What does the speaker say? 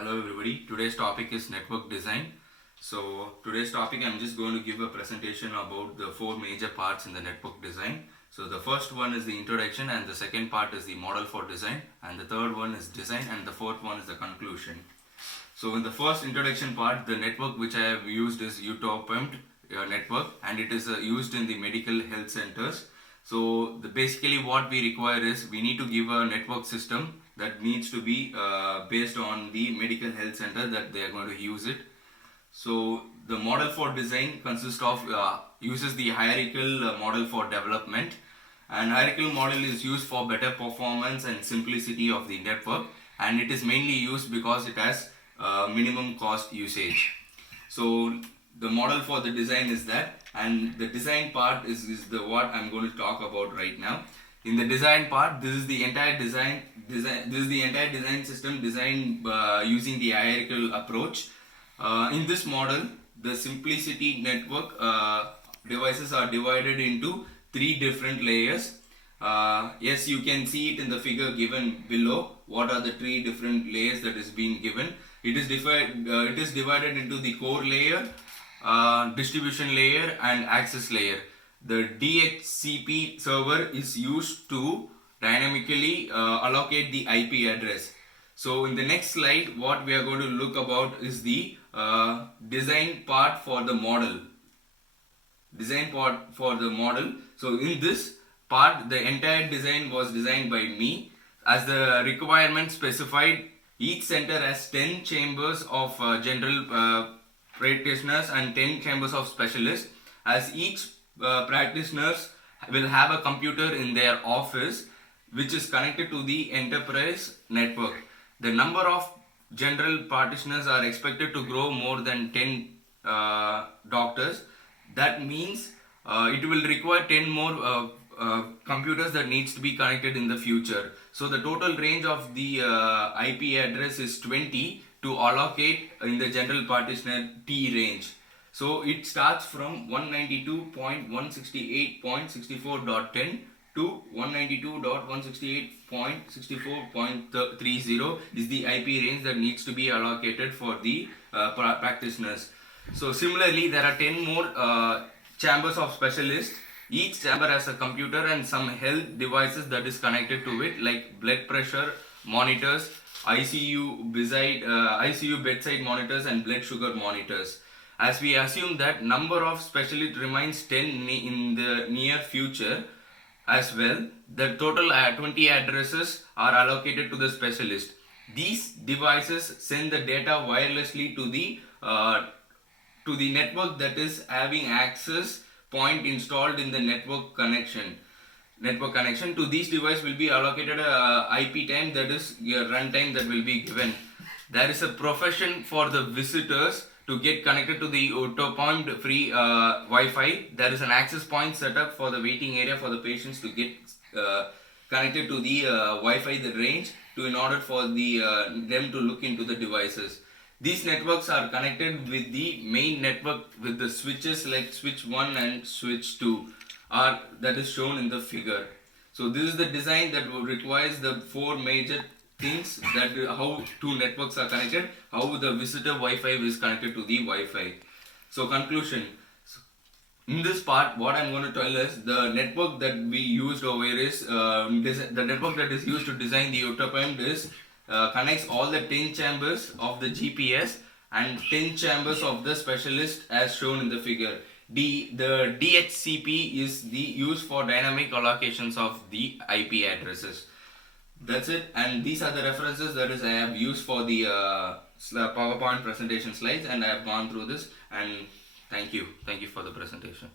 Hello everybody, today's topic is network design. So today's topic I'm just going to give a presentation about the four major parts in the network design. So the first one is the introduction, and the second part is the model for design, and the third one is design, and the fourth one is the conclusion. So in the first introduction part, the network which I have used is UTOPMD network, and it is used in the medical health centers. So basically what we require is we need to give a network system that needs to be based on the medical health center that they are going to use it. So the model for design consists of uses the hierarchical model for development, and hierarchical model is used for better performance and simplicity of the network, and it is mainly used because it has minimum cost usage. So the model for the design is that, and the design part is the what I'm going to talk about right now. In the design part, this is the entire design system designed using the hierarchical approach. In this model, the simplicity network devices are divided into three different layers. Yes, you can see it in the figure given below. What are the three different layers that is being given? It is divided into the core layer, distribution layer, and access layer. The DHCP server is used to dynamically allocate the IP address. So in the next slide, what we are going to look about is the design part for the model. So in this part, the entire design was designed by me. As the requirement specified, each center has 10 chambers of general practitioners and 10 chambers of specialists, as each practitioners will have a computer in their office which is connected to the enterprise network. The number of general practitioners are expected to grow more than 10 doctors. That means it will require 10 more computers that needs to be connected in the future. So the total range of the IP address is 20 to allocate in the general partitioner T range. So it starts from 192.168.64.10 to 192.168.64.30 is the IP range that needs to be allocated for the practitioners. So similarly, there are 10 more chambers of specialists. Each chamber has a computer and some health devices that is connected to it, like blood pressure monitors, ICU bedside monitors, and blood sugar monitors. As we assume that number of specialists remains 10 in the near future as well, the total 20 addresses are allocated to the specialist. These devices send the data wirelessly to the network that is having access point installed in the network connection. To these devices will be allocated a IP time, that is a runtime that will be given. There is a profession for the visitors to get connected to the UTOPMD free Wi-Fi. There is an access point set up for the waiting area for the patients to get connected to the Wi-Fi, the range, in order for them to look into the devices. These networks are connected with the main network with the switches like switch 1 and switch 2 that is shown in the figure. So this is the design that requires the four major things, that how two networks are connected, how the visitor Wi-Fi is connected to the Wi-Fi. So conclusion. In this part, what I'm going to tell is the network that we used over here is the network that is used to design the UTOPMD is connects all the 10 chambers of the GPS and 10 chambers of the specialist as shown in the figure. The DHCP is the used for dynamic allocations of the IP addresses. That's it, and these are the references that is I have used for the PowerPoint presentation slides, and I have gone through this, and thank you for the presentation.